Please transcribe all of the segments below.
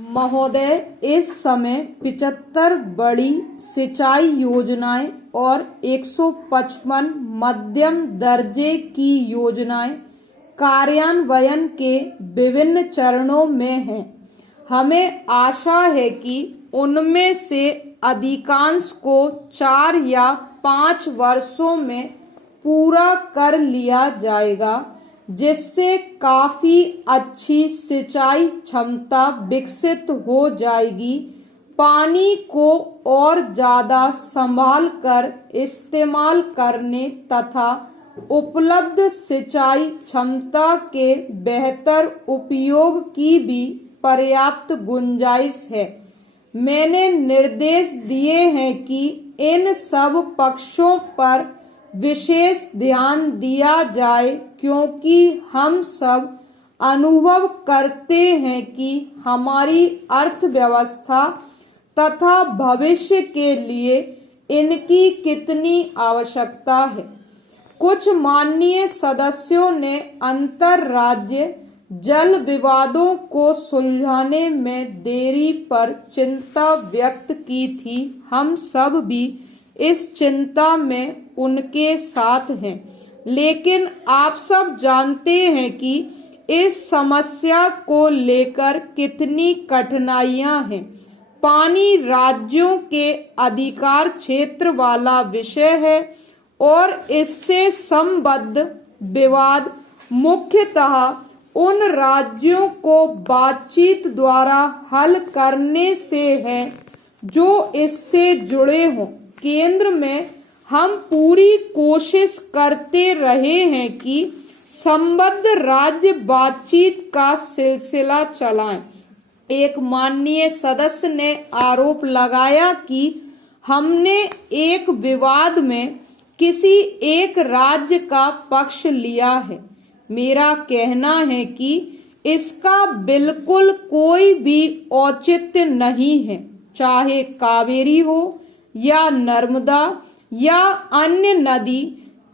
महोदय, इस समय 75 बड़ी सिंचाई योजनाएं और 155 मध्यम दर्जे की योजनाएं कार्यान्वयन के विभिन्न चरणों में हैं। हमें आशा है कि उनमें से अधिकांश को 4 या 5 वर्षों में पूरा कर लिया जाएगा, जिससे काफी अच्छी सिंचाई क्षमता विकसित हो जाएगी। पानी को और ज्यादा संभाल कर इस्तेमाल करने तथा उपलब्ध सिंचाई क्षमता के बेहतर उपयोग की भी पर्याप्त गुंजाइश है। मैंने निर्देश दिए हैं कि इन सब पक्षों पर विशेष ध्यान दिया जाए, क्योंकि हम सब अनुभव करते हैं कि हमारी अर्थव्यवस्था तथा भविष्य के लिए इनकी कितनी आवश्यकता है। कुछ माननीय सदस्यों ने अंतर्राज्य जल विवादों को सुलझाने में देरी पर चिंता व्यक्त की थी। हम सब भी इस चिंता में उनके साथ हैं, लेकिन आप सब जानते हैं कि इस समस्या को लेकर कितनी कठिनाइयां हैं। पानी राज्यों के अधिकार क्षेत्र वाला विषय है और इससे संबद्ध विवाद मुख्यतः उन राज्यों को बातचीत द्वारा हल करने से है जो इससे जुड़े हों। केंद्र में हम पूरी कोशिश करते रहे हैं कि संबद्ध राज्य बातचीत का सिलसिला चलाएं। एक माननीय सदस्य ने आरोप लगाया कि हमने एक विवाद में किसी एक राज्य का पक्ष लिया है। मेरा कहना है कि इसका बिल्कुल कोई भी औचित्य नहीं है। चाहे कावेरी हो या नर्मदा या अन्य नदी,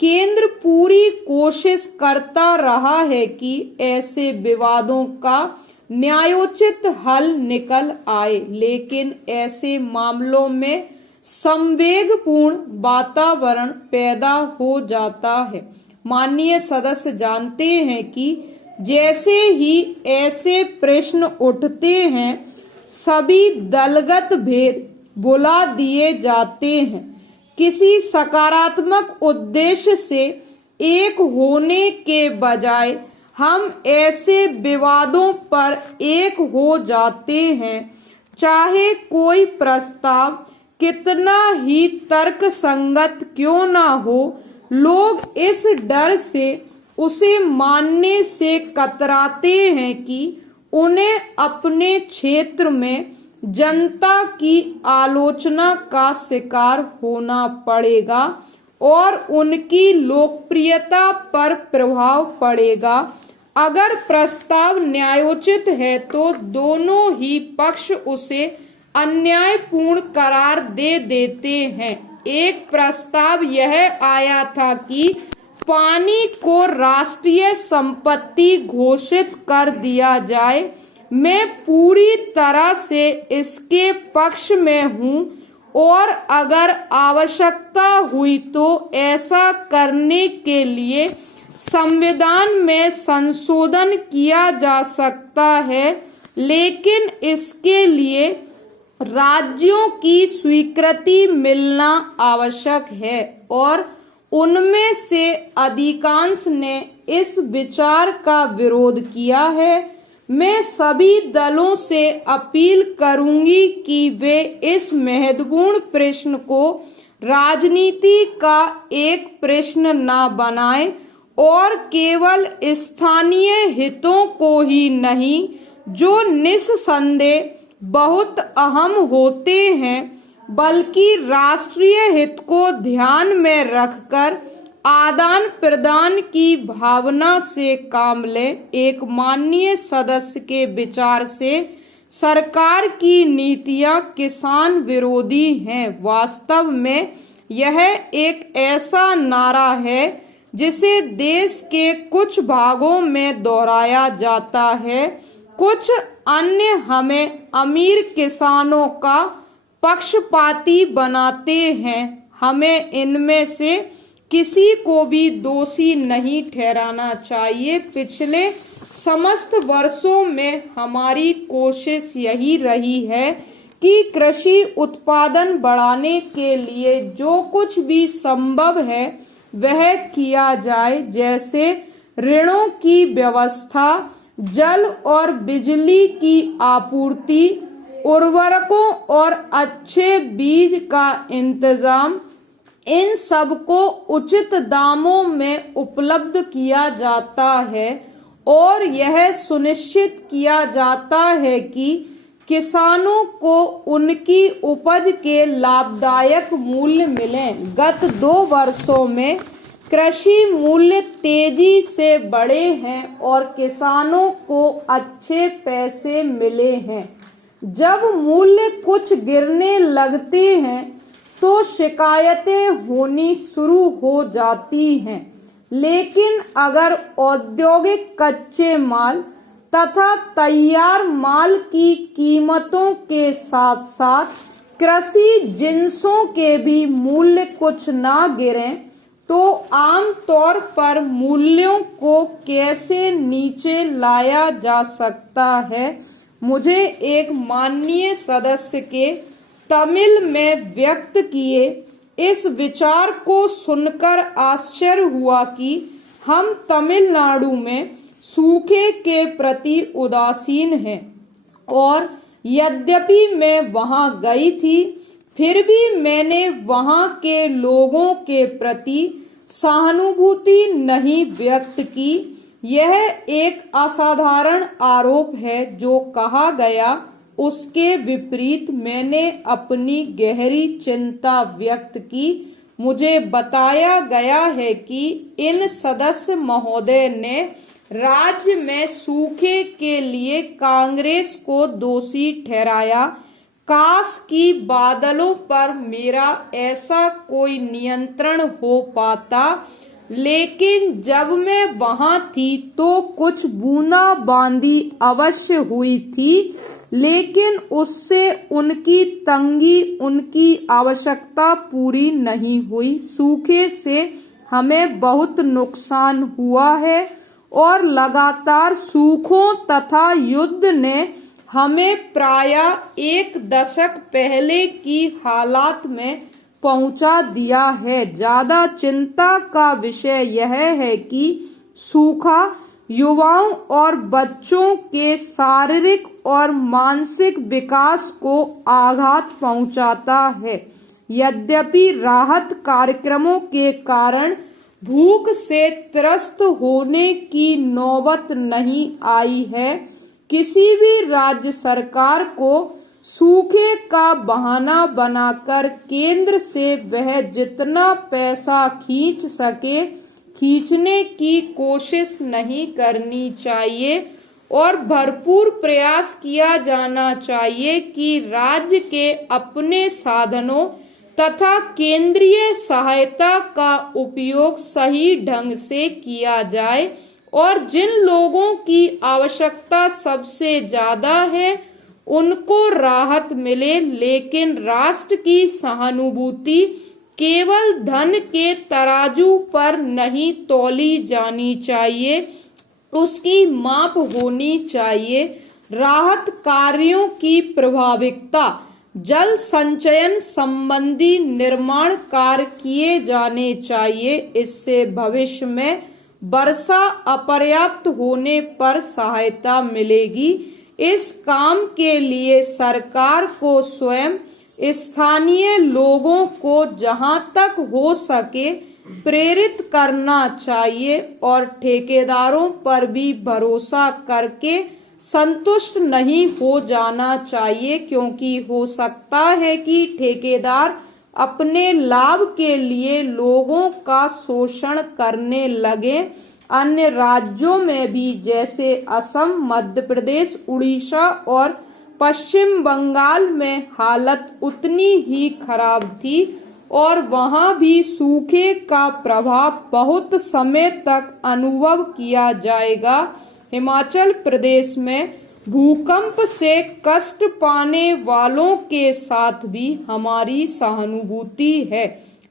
केंद्र पूरी कोशिश करता रहा है कि ऐसे विवादों का न्यायोचित हल निकल आए, लेकिन ऐसे मामलों में संवेगपूर्ण वातावरण पैदा हो जाता है। माननीय सदस्य जानते हैं कि जैसे ही ऐसे प्रश्न उठते हैं, सभी दलगत भेद भुला दिए जाते हैं। किसी सकारात्मक उद्देश्य से एक होने के बजाय हम ऐसे विवादों पर एक हो जाते हैं। चाहे कोई प्रस्ताव कितना ही तर्कसंगत क्यों ना हो, लोग इस डर से उसे मानने से कतराते हैं कि उन्हें अपने क्षेत्र में जनता की आलोचना का शिकार होना पड़ेगा और उनकी लोकप्रियता पर प्रभाव पड़ेगा। अगर प्रस्ताव न्यायोचित है तो दोनों ही पक्ष उसे अन्यायपूर्ण करार दे देते हैं। एक प्रस्ताव यह आया था कि पानी को राष्ट्रीय संपत्ति घोषित कर दिया जाए। मैं पूरी तरह से इसके पक्ष में हूँ और अगर आवश्यकता हुई तो ऐसा करने के लिए संविधान में संशोधन किया जा सकता है, लेकिन इसके लिए राज्यों की स्वीकृति मिलना आवश्यक है और उनमें से अधिकांश ने इस विचार का विरोध किया है। मैं सभी दलों से अपील करूंगी कि वे इस महत्वपूर्ण प्रश्न को राजनीति का एक प्रश्न न बनाएं और केवल स्थानीय हितों को ही नहीं, जो निस्संदेह बहुत अहम होते हैं, बल्कि राष्ट्रीय हित को ध्यान में रखकर आदान प्रदान की भावना से काम लें। एक माननीय सदस्य के विचार से सरकार की नीतियां किसान विरोधी हैं। वास्तव में यह एक ऐसा नारा है जिसे देश के कुछ भागों में दोहराया जाता है। कुछ अन्य हमें अमीर किसानों का पक्षपाती बनाते हैं। हमें इनमें से किसी को भी दोषी नहीं ठहराना चाहिए। पिछले समस्त वर्षों में हमारी कोशिश यही रही है कि कृषि उत्पादन बढ़ाने के लिए जो कुछ भी संभव है वह किया जाए, जैसे ऋणों की व्यवस्था, जल और बिजली की आपूर्ति, उर्वरकों और अच्छे बीज का इंतजाम। इन सब को उचित दामों में उपलब्ध किया जाता है और यह सुनिश्चित किया जाता है कि किसानों को उनकी उपज के लाभदायक मूल्य मिलें। गत 2 वर्षों में कृषि मूल्य तेजी से बढ़े हैं और किसानों को अच्छे पैसे मिले हैं। जब मूल्य कुछ गिरने लगते हैं तो शिकायतें होनी शुरू हो जाती हैं, लेकिन अगर औद्योगिक कच्चे माल तथा तैयार माल की कीमतों के साथ साथ कृषि जिन्सों के भी मूल्य कुछ ना गिरें तो आम तौर पर मूल्यों को कैसे नीचे लाया जा सकता है। मुझे एक माननीय सदस्य के तमिल में व्यक्त किए इस विचार को सुनकर आश्चर्य हुआ कि हम तमिलनाडु में सूखे के प्रति उदासीन हैं, और यद्यपि मैं वहां गई थी फिर भी मैंने वहां के लोगों के प्रति सहानुभूति नहीं व्यक्त की। यह एक असाधारण आरोप है। जो कहा गया उसके विपरीत मैंने अपनी गहरी चिंता व्यक्त की। मुझे बताया गया है कि इन सदस्य महोदय ने राज्य में सूखे के लिए कांग्रेस को दोषी ठहराया। काश कि बादलों पर मेरा ऐसा कोई नियंत्रण हो पाता, लेकिन जब मैं वहां थी तो कुछ बूंदाबांदी अवश्य हुई थी, लेकिन उससे उनकी तंगी, उनकी आवश्यकता पूरी नहीं हुई। सूखे से हमें बहुत नुकसान हुआ है और लगातार सूखों तथा युद्ध ने हमें प्रायः 1 दशक पहले की हालात में पहुंचा दिया है। ज्यादा चिंता का विषय यह है कि सूखा युवाओं और बच्चों के शारीरिक और मानसिक विकास को आघात पहुंचाता है। यद्यपि राहत कार्यक्रमों के कारण भूख से त्रस्त होने की नौबत नहीं आई है, किसी भी राज्य सरकार को सूखे का बहाना बनाकर केंद्र से वह जितना पैसा खींच सके खींचने की कोशिश नहीं करनी चाहिए और भरपूर प्रयास किया जाना चाहिए कि राज्य के अपने साधनों तथा केंद्रीय सहायता का उपयोग सही ढंग से किया जाए और जिन लोगों की आवश्यकता सबसे ज्यादा है उनको राहत मिले। लेकिन राष्ट्र की सहानुभूति केवल धन के तराजू पर नहीं तौली जानी चाहिए, उसकी माप होनी चाहिए। राहत कार्यों की प्रभाविकता, जल संचयन संबंधी निर्माण कार्य किए जाने चाहिए। इससे भविष्य में वर्षा अपर्याप्त होने पर सहायता मिलेगी। इस काम के लिए सरकार को स्वयं स्थानीय लोगों को जहां तक हो सके प्रेरित करना चाहिए और ठेकेदारों पर भी भरोसा करके संतुष्ट नहीं हो जाना चाहिए, क्योंकि हो सकता है कि ठेकेदार अपने लाभ के लिए लोगों का शोषण करने लगे। अन्य राज्यों में भी जैसे असम, मध्य प्रदेश, उड़ीसा और पश्चिम बंगाल में हालत उतनी ही खराब थी और वहां भी सूखे का प्रभाव बहुत समय तक अनुभव किया जाएगा। हिमाचल प्रदेश में भूकंप से कष्ट पाने वालों के साथ भी हमारी सहानुभूति है।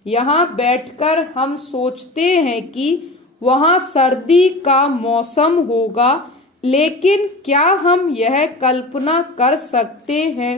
यहाँ बैठकर हम सोचते हैं कि वहाँ सर्दी का मौसम होगा, लेकिन क्या हम यह कल्पना कर सकते हैं